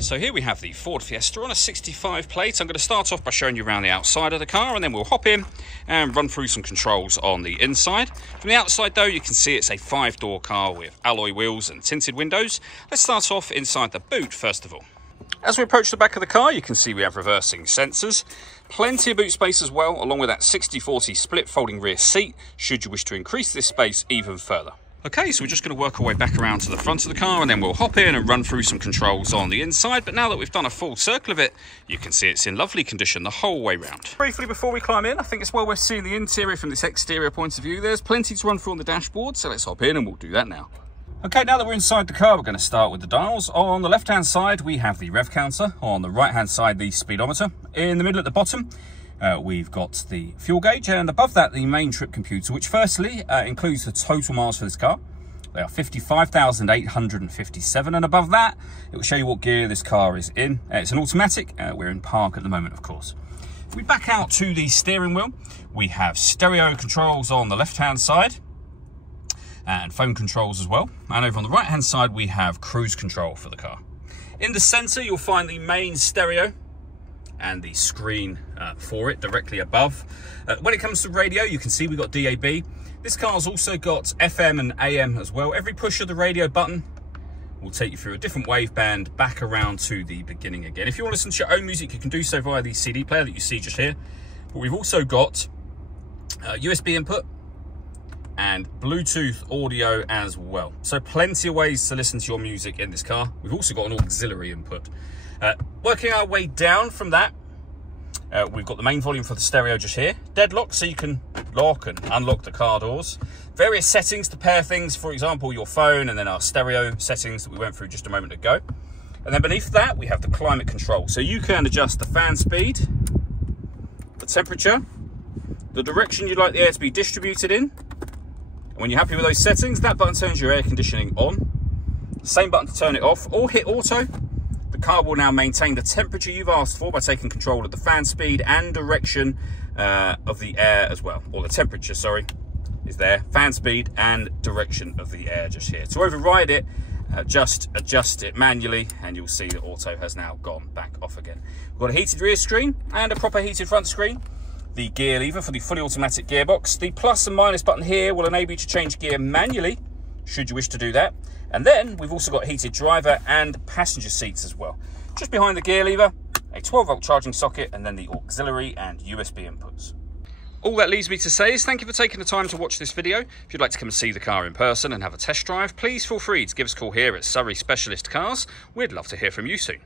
So here we have the Ford Fiesta on a 65 plate. I'm going to start off by showing you around the outside of the car, and then we'll hop in and run through some controls on the inside. From the outside though, you can see it's a 5-door car with alloy wheels and tinted windows. Let's start off inside the boot first of all. As we approach the back of the car, you can see we have reversing sensors. Plenty of boot space as well, along with that 60/40 split folding rear seat, should you wish to increase this space even further. Okay, so we're just going to work our way back around to the front of the car, and then we'll hop in and run through some controls on the inside. But now that we've done a full circle of it, you can see it's in lovely condition the whole way round. Briefly before we climb in, I think it's well worth seeing the interior from this exterior point of view. There's plenty to run through on the dashboard, so let's hop in and we'll do that now. Okay, now that we're inside the car, we're going to start with the dials. On the left-hand side, we have the rev counter. On the right-hand side, the speedometer. In the middle at the bottom, we've got the fuel gauge, and above that, the main trip computer, which firstly includes the total miles for this car. They are 55,857, and above that, it will show you what gear this car is in. It's an automatic. We're in park at the moment, of course. If we back out to the steering wheel, we have stereo controls on the left-hand side and phone controls as well. And over on the right-hand side, we have cruise control for the car. In the center, you'll find the main stereo and the screen for it directly above. When it comes to radio, you can see we've got DAB. This car's also got FM and AM as well. Every push of the radio button will take you through a different wave band back around to the beginning again. If you want to listen to your own music, you can do so via the CD player that you see just here. But we've also got USB input and Bluetooth audio as well. So plenty of ways to listen to your music in this car. We've also got an auxiliary input. Working our way down from that, we've got the main volume for the stereo just here. Deadlock, so you can lock and unlock the car doors. Various settings to pair things, for example, your phone, and then our stereo settings that we went through just a moment ago. And then beneath that, we have the climate control. So you can adjust the fan speed, the temperature, the direction you'd like the air to be distributed in. And when you're happy with those settings, that button turns your air conditioning on. The same button to turn it off, or hit auto. The car will now maintain the temperature you've asked for by taking control of the fan speed and direction of the air as well. Or the temperature, sorry, is there. Fan speed and direction of the air just here. To override it, just adjust it manually, and you'll see that auto has now gone back off again. We've got a heated rear screen and a proper heated front screen. The gear lever for the fully automatic gearbox. The plus and minus button here will enable you to change gear manually, should you wish to do that. And then we've also got heated driver and passenger seats as well. Just behind the gear lever, a 12-volt charging socket, and then the auxiliary and USB inputs. All that leaves me to say is thank you for taking the time to watch this video. If you'd like to come and see the car in person and have a test drive, please feel free to give us a call here at Surrey Specialist Cars. We'd love to hear from you soon.